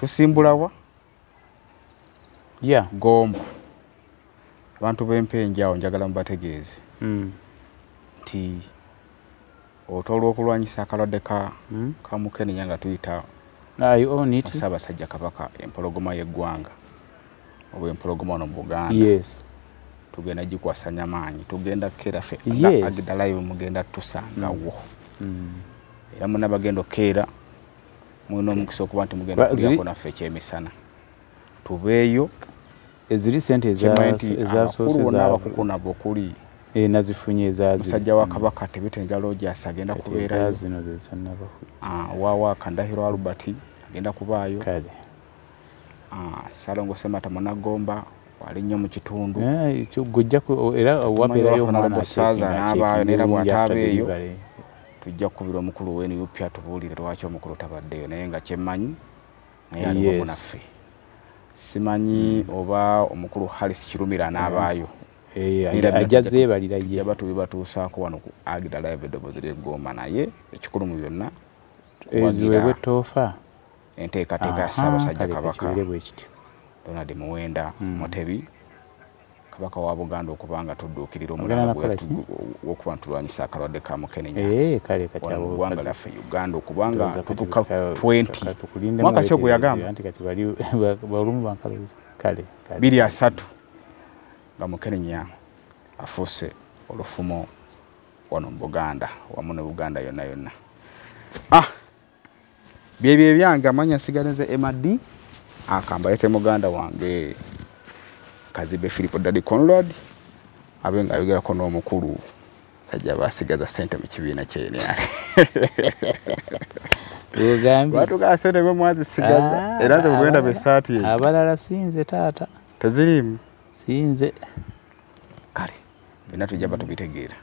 tusimbulawa yeah Gomba abantu b'empenjawo njagala mubategeeze nti otolwa okulwanyisa akalwadde ka Mukenenya nga tuyita Ssaabasajja Kabaka empologoma y'eggwanga oba empologoma wano mu Buganda. Yes. Tugenda gikwasanya maanyi tugenda keera ffe Agida Live mugenda tusangawo era muna bagenda okkeera mulina omukisa okuba nti mugenda kulyako naffe ekyemisana tubeeyo eziri sente ezasoose n'abakuku nabo okuli nazifunye ezaazi musajja wa Kabaka Tebitenja Rogers agenda kubeerayo waawa Kandahiro Albert agenda kubaayo kale Salongo Semata Munagomba wali nnyo mu kitundu gujja era wabeerayo omwana n'abaayo neera bw'ataabeeyo tujja kukubira omukulu w'NUP atubuulire lwaki omukulu tabaddeyo naye nga kyemmanyi naye aliwo naffe simanyi oba omukulu Harris Kirumira n'abaayo ajja zeebalira ye batuusaako wano ku Agida Live eddoboozi ly'eggomba naye ekikulu mu byonna eziweebwa ettoofa enteekateeka ya Ssaabasajja Kabaka Donald Muwenda Mutebi Kabaka wa Buganda okubanga tudduukirira omulala gw'okuba ntulwanyisa akalwadde ka Mukenenya wano mu ggwanga laffe Uganda okubanga tutuuka 20 mwaka ki ogwe yagamba 23 nga Mukenenya afuuse olufumo wano mu Buganda wamu ne Buganda yonna yonna. Byebyo ebyange amanya nsigalenze MD akambalete muganda wange Kazibe Philip Daddy Conrad abe nga ayogerako n'omukulu sajja basigaza ssente mu kibiina kyene batugaa ssente gwe mwazisigaza era nze bwenda besaati abalala sinze taata tezirimu sinze kale bina tujja batubitegeera